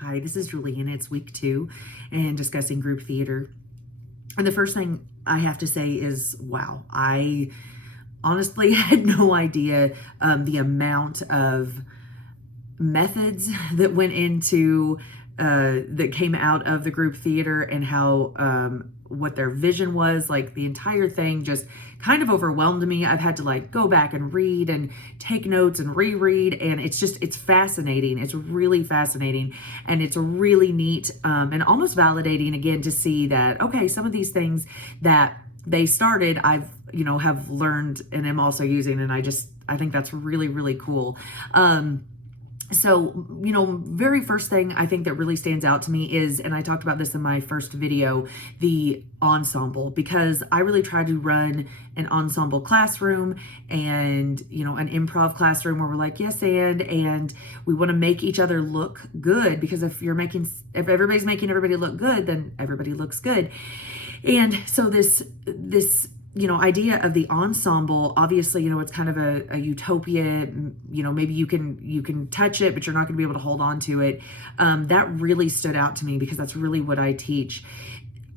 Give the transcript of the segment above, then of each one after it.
Hi, this is Juliana. It's week 2 and discussing group theater. And the first thing I have to say is, wow, I honestly had no idea the amount of methods that went into that came out of the group theater and how what their vision was. Like, the entire thing just kind of overwhelmed me. I've had to like go back and read and take notes and reread, and it's fascinating. It's really fascinating, and it's really neat and almost validating again to see that, okay, some of these things that they started, I've have learned and am also using, and I think that's really, really cool. So, very first thing I think that really stands out to me is, and I talked about this in my first video, the ensemble, because I really try to run an ensemble classroom and, an improv classroom where we're like, yes, and we want to make each other look good, because if everybody's making everybody look good, then everybody looks good. And so this idea of the ensemble, obviously, it's kind of a utopia. Maybe you can touch it, but you're not going to be able to hold on to it. That really stood out to me because that's really what I teach.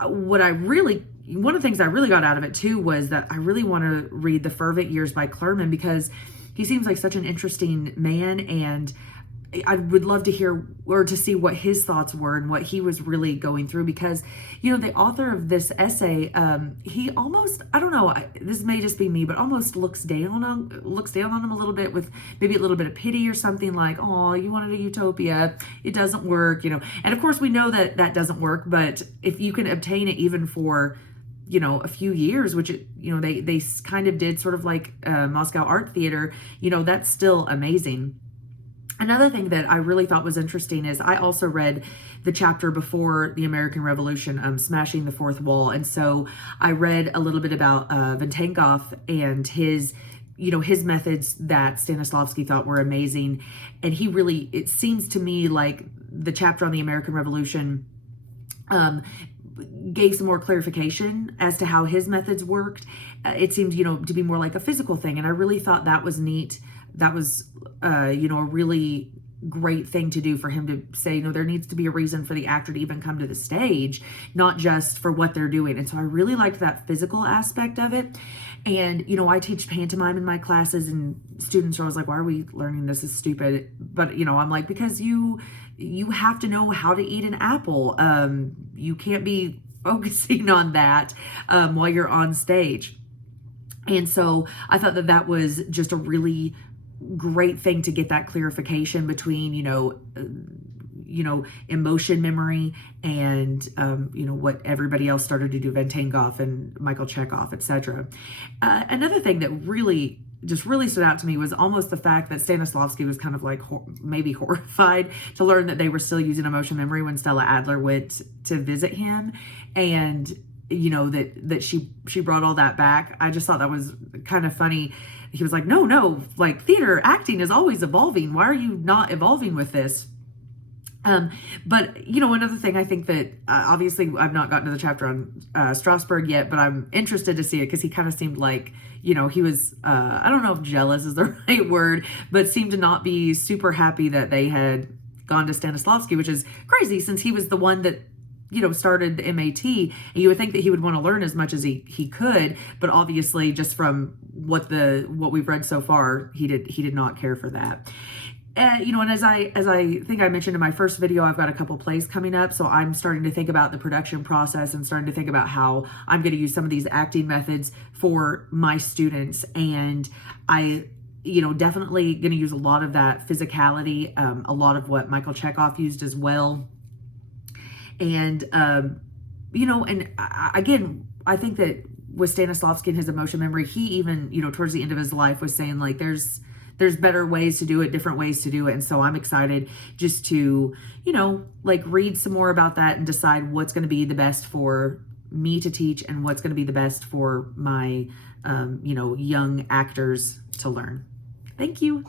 One of the things I really got out of it too was that I really want to read The Fervent Years by Clurman, because he seems like such an interesting man, and I would love to hear or to see what his thoughts were and what he was really going through, because, the author of this essay, he almost, I don't know, this may just be me, but almost looks down on him a little bit, with maybe a little bit of pity or something, like, oh, you wanted a utopia, it doesn't work, and of course we know that doesn't work, but if you can obtain it even for a few years, which they kind of did, sort of like Moscow Art Theater, that's still amazing. Another thing that I really thought was interesting is I also read the chapter before the American Revolution, Smashing the Fourth Wall. And so I read a little bit about Vantangov and his methods that Stanislavski thought were amazing. And it seems to me like the chapter on the American Revolution gave some more clarification as to how his methods worked. It seemed, to be more like a physical thing. And I really thought that was neat. That was, a really great thing to do for him to say, there needs to be a reason for the actor to even come to the stage, not just for what they're doing. And so I really liked that physical aspect of it. And, I teach pantomime in my classes, and students are always like, why are we learning this? Is stupid. But, I'm like, because you have to know how to eat an apple. You can't be focusing on that while you're on stage. And so I thought that was just a really great thing to get that clarification between, emotion memory and, what everybody else started to do, Vantangov and Michael Chekhov, etc. Another thing that really stood out to me was almost the fact that Stanislavski was kind of like maybe horrified to learn that they were still using emotion memory when Stella Adler went to visit him, and that she brought all that back. I just thought that was kind of funny. He was like, no, like, theater acting is always evolving. Why are you not evolving with this? But another thing, I think that obviously I've not gotten to the chapter on Strasberg yet, but I'm interested to see it, because he kind of seemed like, he was, I don't know if jealous is the right word, but seemed to not be super happy that they had gone to Stanislavski, which is crazy since he was the one that started the MAT, and you would think that he would want to learn as much as he could, but obviously just from what we've read so far, he did not care for that. And as I think I mentioned in my first video, I've got a couple plays coming up, so I'm starting to think about the production process and starting to think about how I'm going to use some of these acting methods for my students. And I definitely going to use a lot of that physicality, a lot of what Michael Chekhov used as well. And, again, I think that with Stanislavski and his emotion memory, he even, towards the end of his life was saying, like, there's better ways to do it, different ways to do it. And so I'm excited just to, read some more about that and decide what's going to be the best for me to teach and what's going to be the best for my, young actors to learn. Thank you.